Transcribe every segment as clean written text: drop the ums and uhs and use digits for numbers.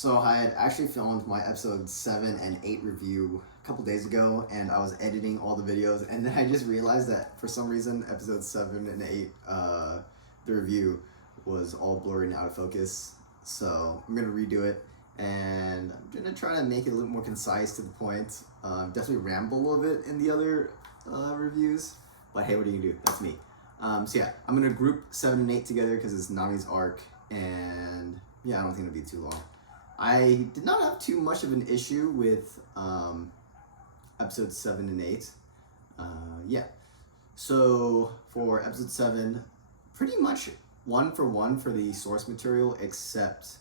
So I had actually filmed my episode 7 and 8 review a couple days ago, and I was editing all the videos, and then I just realized that for some reason episode 7 and 8, the review was all blurry and out of focus. So I'm gonna redo it, and I'm gonna try to make it a little more concise, to the point. Definitely ramble a little bit in the other reviews, but hey, what are you gonna do? That's me. So yeah, I'm gonna group 7 and 8 together because it's Nami's arc, and yeah, I don't think it'll be too long. I did not have too much of an issue with episodes 7 and 8. Yeah. So for episode 7, pretty much one for one for the source material, except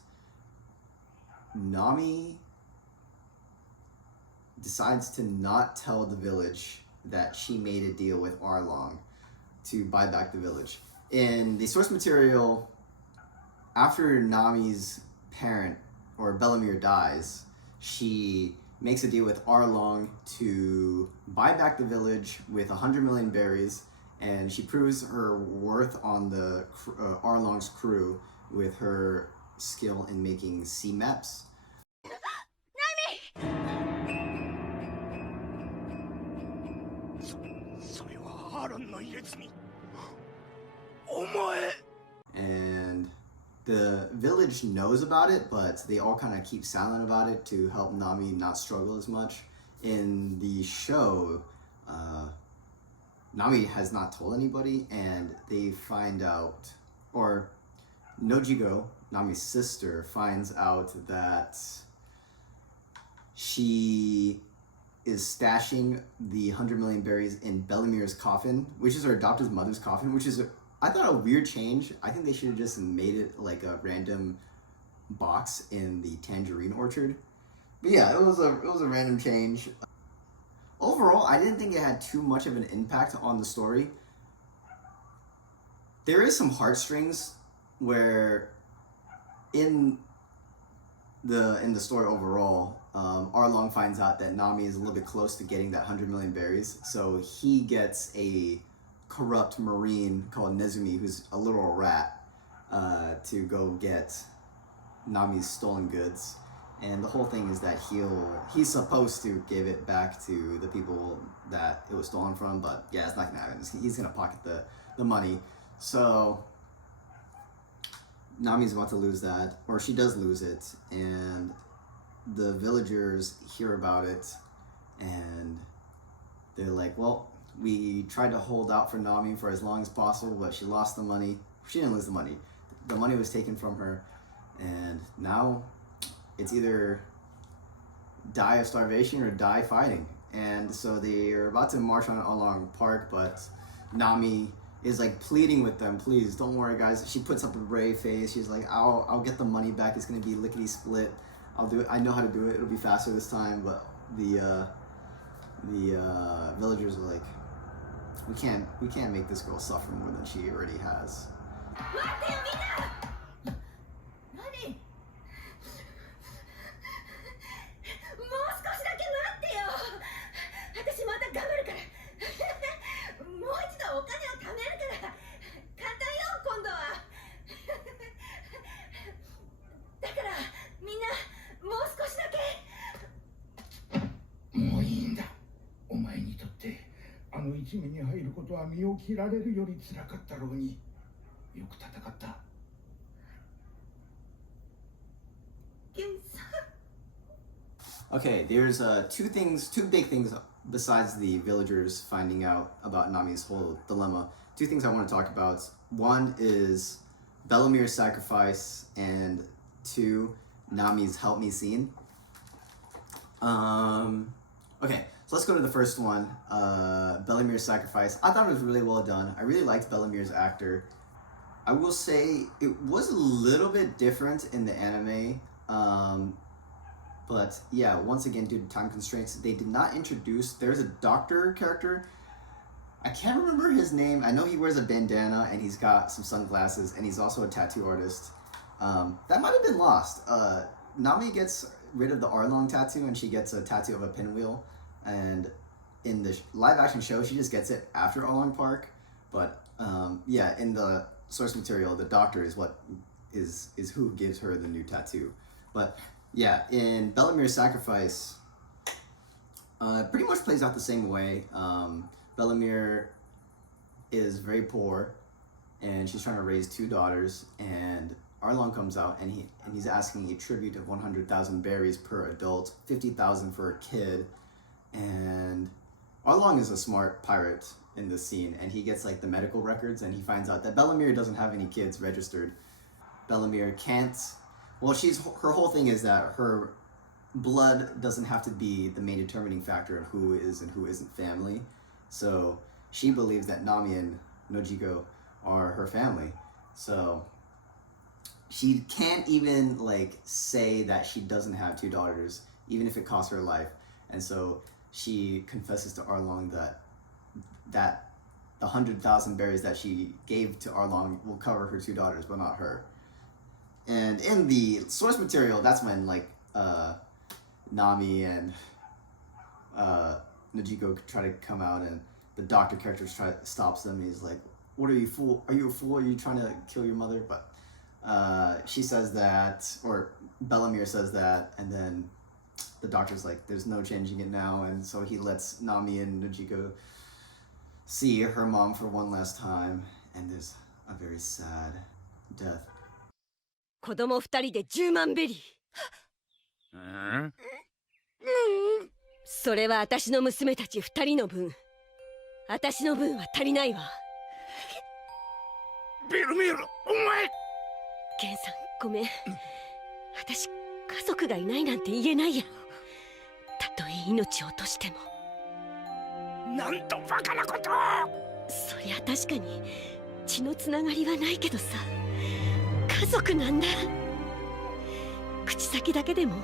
Nami decides to not tell the village that she made a deal with Arlong to buy back the village. In the source material, after Nami's parent, or Bellemere, dies, she makes a deal with Arlong to buy back the village with 100 million berries, and she proves her worth on the Arlong's crew with her skill in making sea maps. And the village knows about it, but they all kind of keep silent about it to help Nami not struggle as much. In the show, Nami has not told anybody, and they find out, or Nojiko, Nami's sister, finds out that she is stashing the 100 million berries in Bellemere's coffin, which is her adopted mother's coffin, which is I thought a weird change. I think they should have just made it like a random box in the tangerine orchard. But yeah, it was a random change. Overall, I didn't think it had too much of an impact on the story. There is some heartstrings where in the story overall, Arlong finds out that Nami is a little bit close to getting that 100 million berries, so he gets a corrupt marine called Nezumi, who's a literal rat, to go get Nami's stolen goods. And the whole thing is that he's supposed to give it back to the people that it was stolen from, but yeah, it's not gonna happen. He's gonna pocket the money. So Nami's about to lose that, or she does lose it, and the villagers hear about it, and they're like, well, we tried to hold out for Nami for as long as possible, but she lost the money. She didn't lose the money. The money was taken from her, and now it's either die of starvation or die fighting. And so they're about to march on Arlong Park, but Nami is like pleading with them, please, don't worry guys. She puts up a brave face. She's like, I'll get the money back. It's gonna be lickety split. I'll do it. I know how to do it. It'll be faster this time. But the villagers are like, we can't make this girl suffer more than she already has. Okay, there's two big things besides the villagers finding out about Nami's whole dilemma. Two things I want to talk about. One is Bellemere's sacrifice, and two, Nami's help me scene. Okay, so let's go to the first one, Bellemere's sacrifice. I thought it was really well done. I really liked Bellemere's actor. I will say it was a little bit different in the anime, but yeah, once again, due to time constraints, they did not introduce, there's a doctor character. I can't remember his name. I know he wears a bandana and he's got some sunglasses, and he's also a tattoo artist. That might have been lost. Nami gets rid of the Arlong tattoo and she gets a tattoo of a pinwheel, and in the live action show she just gets it after Arlong Park. But yeah, in the source material, the doctor is what is who gives her the new tattoo. But Yeah, in Bellamir's sacrifice, pretty much plays out the same way. Bellamir is very poor, and she's trying to raise two daughters. And Arlong comes out, and he's asking a tribute of 100,000 berries per adult, 50,000 for a kid. And Arlong is a smart pirate in this scene, and he gets like the medical records, and he finds out that Bellamir doesn't have any kids registered. Bellamir can't. Well, her whole thing is that her blood doesn't have to be the main determining factor of who is and who isn't family. So she believes that Nami and Nojiko are her family. So she can't even like say that she doesn't have two daughters, even if it costs her life. And so she confesses to Arlong that the 100,000 berries that she gave to Arlong will cover her two daughters, but not her. And in the source material, that's when like Nami and Nojiko try to come out, and the doctor character stops them. He's like, "What are you, fool? Are you a fool? Are you trying to kill your mother?" But she says that, or Bellamir says that, and then the doctor's like, "There's no changing it now," and so he lets Nami and Nojiko see her mom for one last time, and there's a very sad death. 子供2人で10万ベリー。それは私の娘たち2人の分。私の分は足りないわ。ベルメール、お前。ケンさん、ごめん。私、家族がいないなんて言えないや。たとえ命を落としても。なんとバカなこと。そりゃ確かに血のつながりはないけどさ、家族なんだ。口先だけでも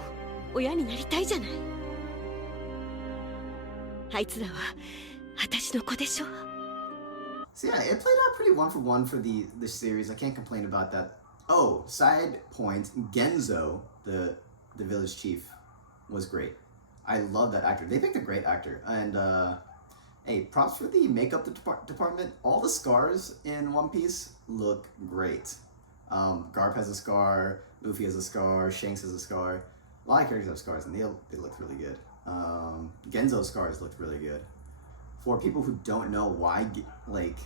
親になりたいじゃない。あいつらは私の子でしょ。 So yeah, it played out pretty one for one for the series. I can't complain about that. Oh, side point, Genzo, the village chief, was great. I love that actor. They picked a great actor. And hey, props for the makeup department. All the scars in One Piece look great. Garp has a scar, Luffy has a scar, Shanks has a scar. A lot of characters have scars, and they looked really good. Genzo's scars looked really good. For people who don't know why, like,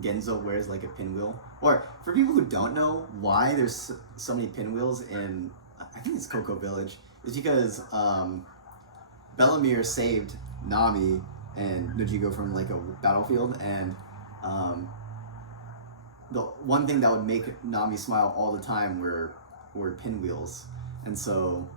Genzo wears like a pinwheel, or for people who don't know why there's so many pinwheels in, I think it's Cocoa Village, is because Bellamir saved Nami and Nojiko from like a battlefield, and the one thing that would make Nami smile all the time were pinwheels, and so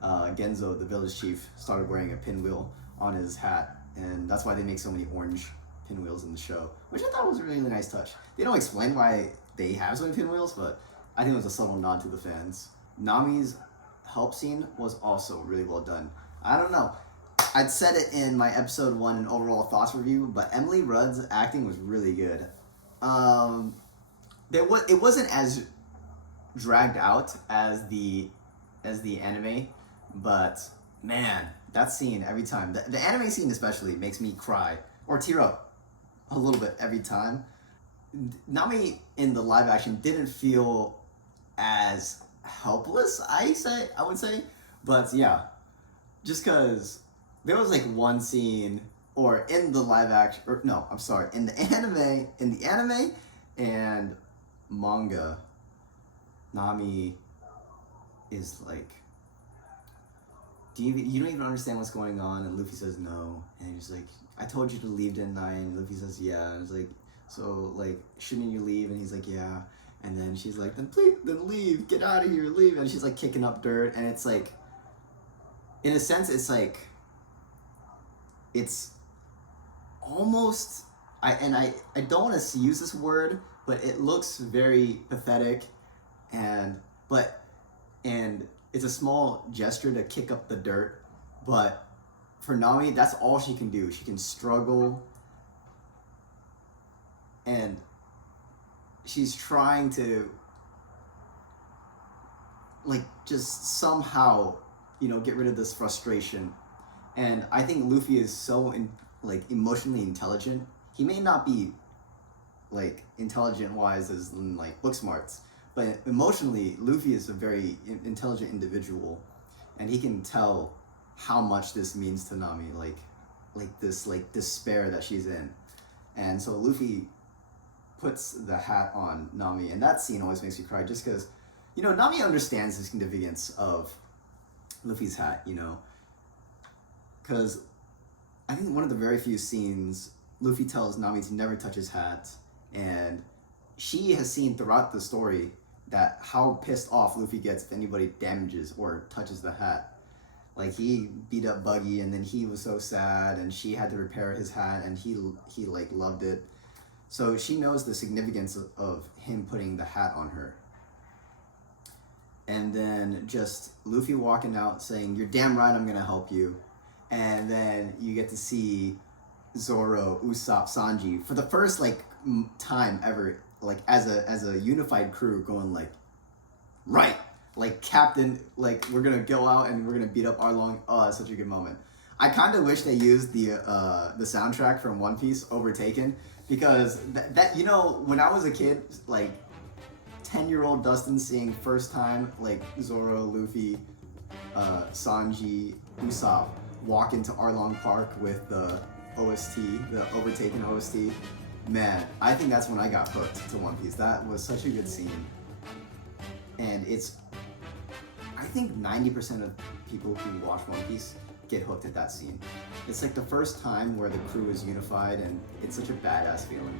Genzo, the village chief, started wearing a pinwheel on his hat. And that's why they make so many orange pinwheels in the show, which I thought was a really nice touch. They don't explain why they have so many pinwheels, but I think it was a subtle nod to the fans. Nami's help scene was also really well done. I don't know. I'd said it in my episode 1 and overall thoughts review, but Emily Rudd's acting was really good. It wasn't as dragged out as the anime, but man, that scene every time, the anime scene especially, makes me cry or tear up a little bit every time. Nami in the live action didn't feel as helpless, I would say, but yeah, just because there was like one scene, or in the live action, or no, I'm sorry, in the anime and manga, Nami is like, you don't even understand what's going on, and Luffy says no, and he's like, I told you to leave, didn't I? And Luffy says yeah, and it's like, so like, shouldn't you leave? And he's like, yeah. And then she's like, then leave, get out of here, leave. And she's like kicking up dirt, and it's like, in a sense, it's like, it's almost, I don't want to use this word, but it looks very pathetic, and it's a small gesture to kick up the dirt, but for Nami, that's all she can do. She can struggle, and she's trying to, like, just somehow, get rid of this frustration. And I think Luffy is so, emotionally intelligent. He may not be, like, intelligent-wise as in, like, book smarts, But emotionally, Luffy is a very intelligent individual, and he can tell how much this means to Nami, like this like despair that she's in. And so Luffy puts the hat on Nami, and that scene always makes me cry just because, you know, Nami understands the significance of Luffy's hat, you know, because I think one of the very few scenes Luffy tells Nami to never touch his hat, and she has seen throughout the story that how pissed off Luffy gets if anybody damages or touches the hat. Like, he beat up Buggy, and then he was so sad, and she had to repair his hat, and he like loved it. So she knows the significance of him putting the hat on her. And then just Luffy walking out saying, "You're damn right, I'm gonna help you." And then you get to see Zoro, Usopp, Sanji for the first like time ever, like as a unified crew, going like, right, like Captain, like we're gonna go out and we're gonna beat up Arlong. Oh, that's such a good moment. I kind of wish they used the soundtrack from One Piece, Overtaken, because that you know, when I was a kid, like 10-year-old Dustin seeing first time like Zoro, Luffy, Sanji, Usopp walk into Arlong Park with the OST, the Overtaken OST, man, I think that's when I got hooked to One Piece. That was such a good scene. And it's, I think 90% of people who watch One Piece get hooked at that scene. It's like the first time where the crew is unified, and it's such a badass feeling.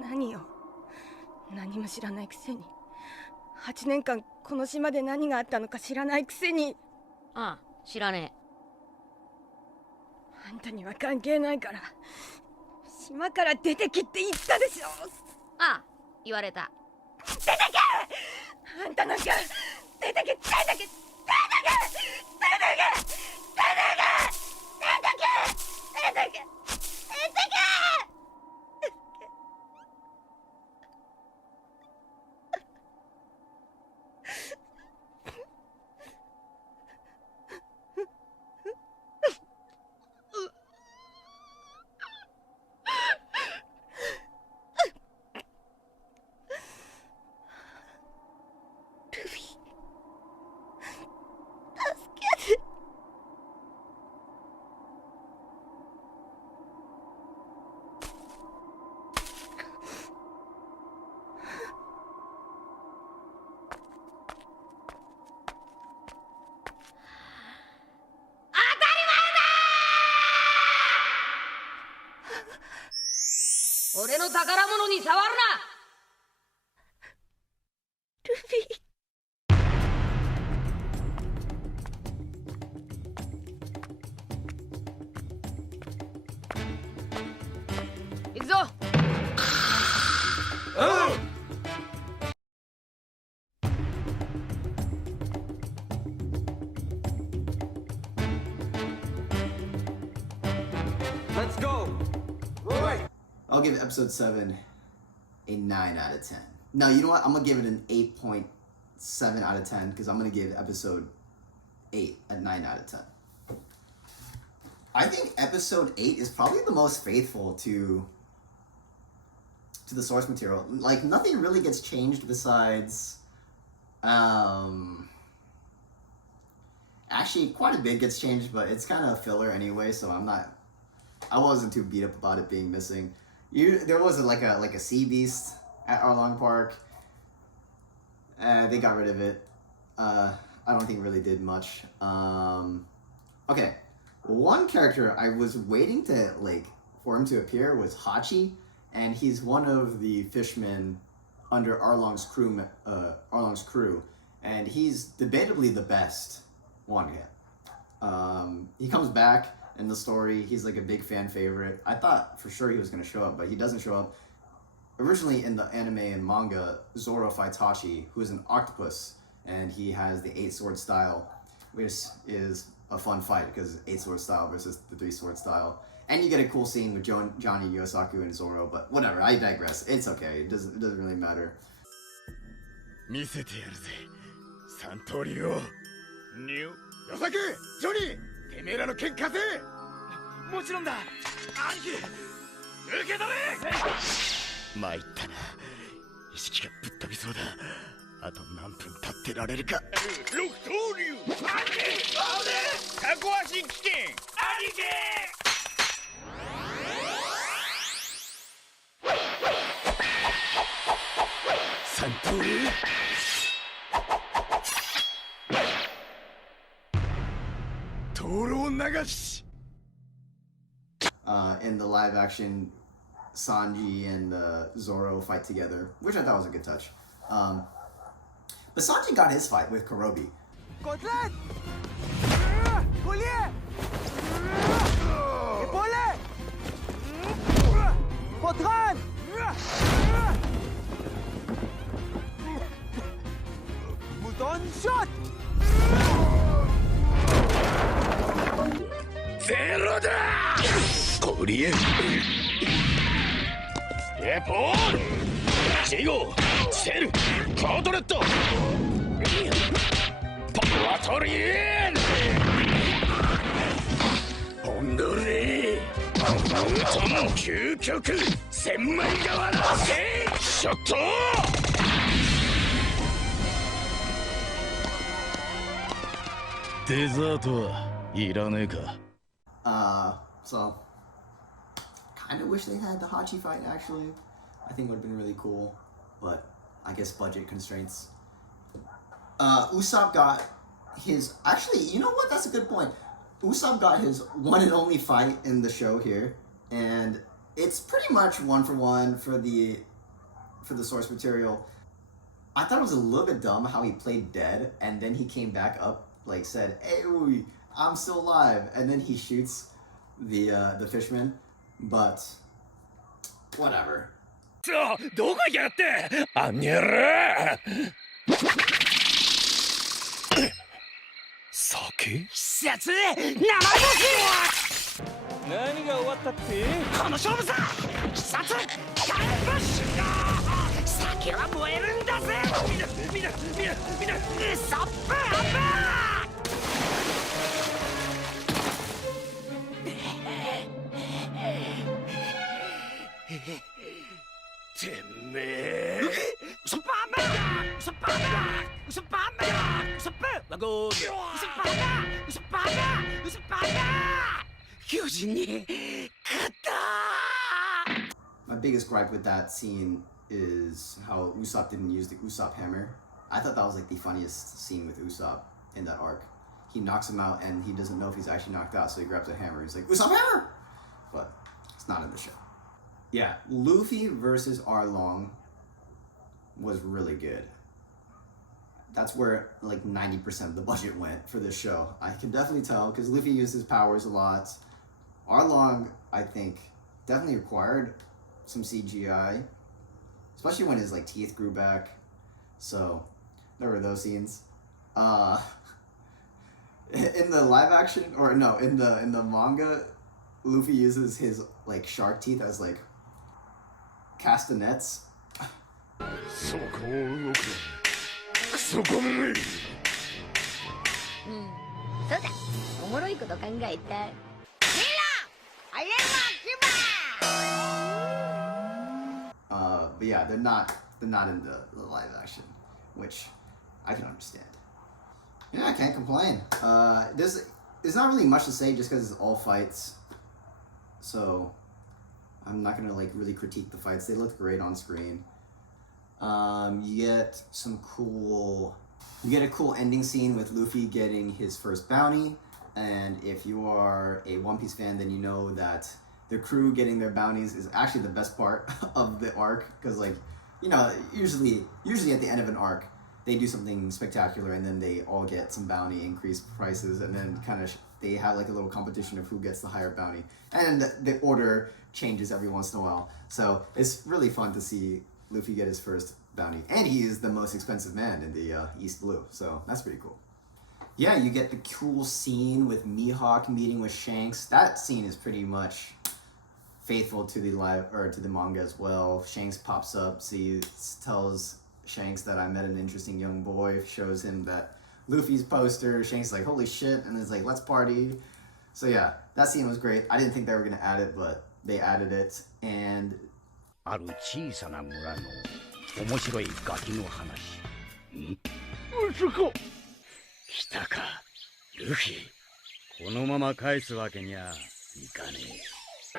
何よ、何も知らないくせに。8年間この島で何があったのか知らないくせに。ああ、知らねあんたには関係ないから島から出てきって言ったでしょ。ああ、言われた。出てけ、あんたなんか出てけ、出てけ、出てけ、出てけ、出てけ、出てけ、出てけ、出てけ。俺の宝物に触るな。ルフィ。行くぞ。Let's go. Right. I'll give episode 7 a 9 out of 10. No, you know what? I'm going to give it an 8.7 out of 10 because I'm going to give episode 8 a 9 out of 10. I think episode 8 is probably the most faithful to the source material. Like, nothing really gets changed besides... Actually, quite a bit gets changed, but it's kind of filler anyway, so I wasn't too beat up about it being missing. There was like a sea beast at Arlong Park. They got rid of it. I don't think it really did much. Okay, one character I was waiting for him to appear was Hachi, and he's one of the fishermen under Arlong's crew, and he's debatably the best one yet. He comes back in the story. He's like a big fan favorite. I thought for sure he was going to show up, but he doesn't show up. Originally in the anime and manga, Zoro fights Hachi, who is an octopus, and he has the 8-sword style, which is a fun fight because 8-sword style versus the 3-sword style. And you get a cool scene with Johnny Yosaku and Zoro, but whatever, I digress. It's okay, it doesn't really matter. 見せてやるぜサントリーをニューヨサクジョニーてめえらの剣貸せもちろんだ兄貴受け取れ参ったな意識がぶっ飛びそうだあと何分経ってられるか六刀流兄貴青でタコ足危険兄貴サントリーIn the live action, Sanji and Zoro fight together, which I thought was a good touch. But Sanji got his fight with Kurobi. Kotlet! Collier! Épaulet! Potran! Mouton shot! ゼロだコリエエポールジゴセルコートレットパワトリエンホンドレー究極千枚川のショットデザートはいらねえかSo kind of wish they had the Hachi fight actually. I think it would have been really cool, but I guess budget constraints. Usopp got his, actually, you know what? That's a good point. Usopp got his one and only fight in the show here, and it's pretty much 1-for-1 for the source material. I thought it was a little bit dumb how he played dead, and then he came back up, like said, "Hey, I'm still alive," and then he shoots the fisherman, but whatever. どこやってあにゃら酒視察生ボス何が終わったってこの勝負さ視察カレーバッシュ酒は燃えるんだぜ見るサップアップてめえスパーマンスパーマンスパーマンスパーワゴースパーマンスパーマンスパーマン巨人に勝った My biggest gripe with that scene is how Usopp didn't use the Usopp hammer. I thought that was like the funniest scene with Usopp in that arc. He knocks him out and he doesn't know if he's actually knocked out, so he grabs a hammer. He's like, Usopp hammer! But it's not in the show. Yeah, Luffy versus Arlong was really good. That's where like 90% of the budget went for this show. I can definitely tell because Luffy used his powers a lot. Arlong, I think, definitely required some CGI, especially when his like teeth grew back. So there were those scenes. In the live action, or no, in the manga, Luffy uses his like shark teeth as like castanets. そこを動くクソゴムめそうだおもろいこと考えたみんなあれはBut yeah, they're not in the live action, which I can understand. Yeah, I can't complain. There's not really much to say just because it's all fights. So I'm not gonna like really critique the fights. They look great on screen. You get a cool ending scene with Luffy getting his first bounty. And if you are a One Piece fan, then you know that the crew getting their bounties is actually the best part of the arc. Because like, you know, usually at the end of an arc, they do something spectacular, and then they all get some bounty increase prices, and then kind of they have like a little competition of who gets the higher bounty, and the order changes every once in a while. So it's really fun to see Luffy get his first bounty, and he is the most expensive man in the East Blue, so that's pretty cool. Yeah, you get the cool scene with Mihawk meeting with Shanks. That scene is pretty much faithful to the manga as well. Shanks pops up, tells Shanks that I met an interesting young boy, shows him that Luffy's poster. Shanks is like, holy shit, and is like, let's party. So yeah, that scene was great. I didn't think they were gonna add it, but they added it. And ある小さな村の面白いガキの話。そこ来たか、ルフィ。このまま返すわけにはいかねえ。そう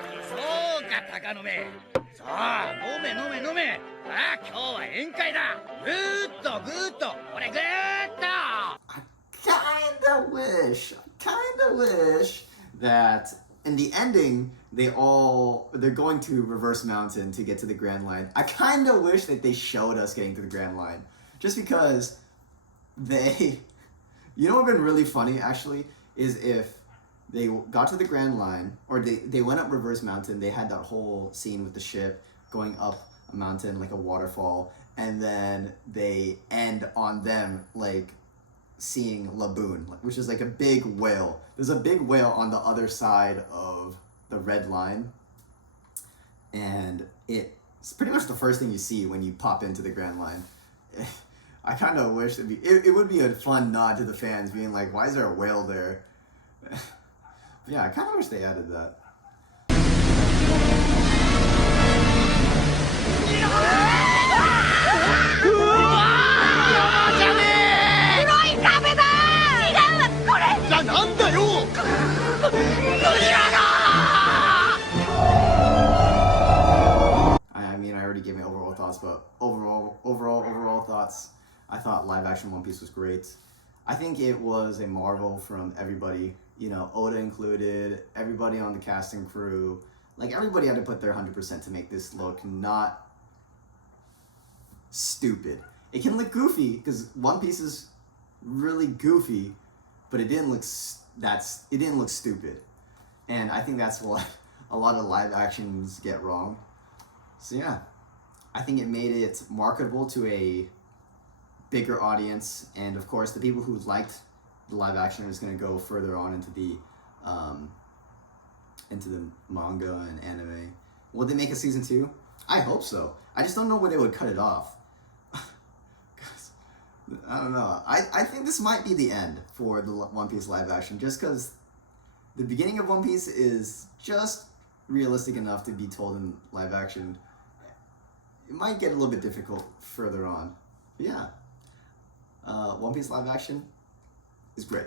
か、鷹の目。さあ、飲め飲め飲め。さあ、今日は宴会だ。ぐーっとぐーっと、俺ぐーっと。I kinda wish that in the ending they're going to Reverse Mountain to get to the Grand Line. I kinda wish that they showed us getting to the Grand Line, just because you know what would have been really funny actually is if they got to the Grand Line, or they went up Reverse Mountain. They had that whole scene with the ship going up a mountain like a waterfall, and then they end on them like seeing Laboon, which is like a big whale. There's a big whale on the other side of the red line, and it's pretty much the first thing you see when you pop into the Grand Line. I kind of wish it would be a fun nod to the fans, being like, why is there a whale there? Yeah, I kind of wish they added that. I mean, I already gave my overall thoughts, but overall thoughts, I thought live action One Piece was great. I think it was a marvel from everybody, you know, Oda included, everybody on the casting crew. Like, everybody had to put their 100% to make this look not stupid. It can look goofy, because One Piece is really goofy, but it didn't look stupid. And I think that's what a lot of live actions get wrong. So yeah, I think it made it marketable to a bigger audience, and of course the people who liked the live action is going to go further on into the manga and anime. Will they make a season 2? I hope so. I just don't know where they would cut it off. I don't know. I think this might be the end for the One Piece live action, just because the beginning of One Piece is just realistic enough to be told in live action. It might get a little bit difficult further on. But yeah, One Piece live action is great.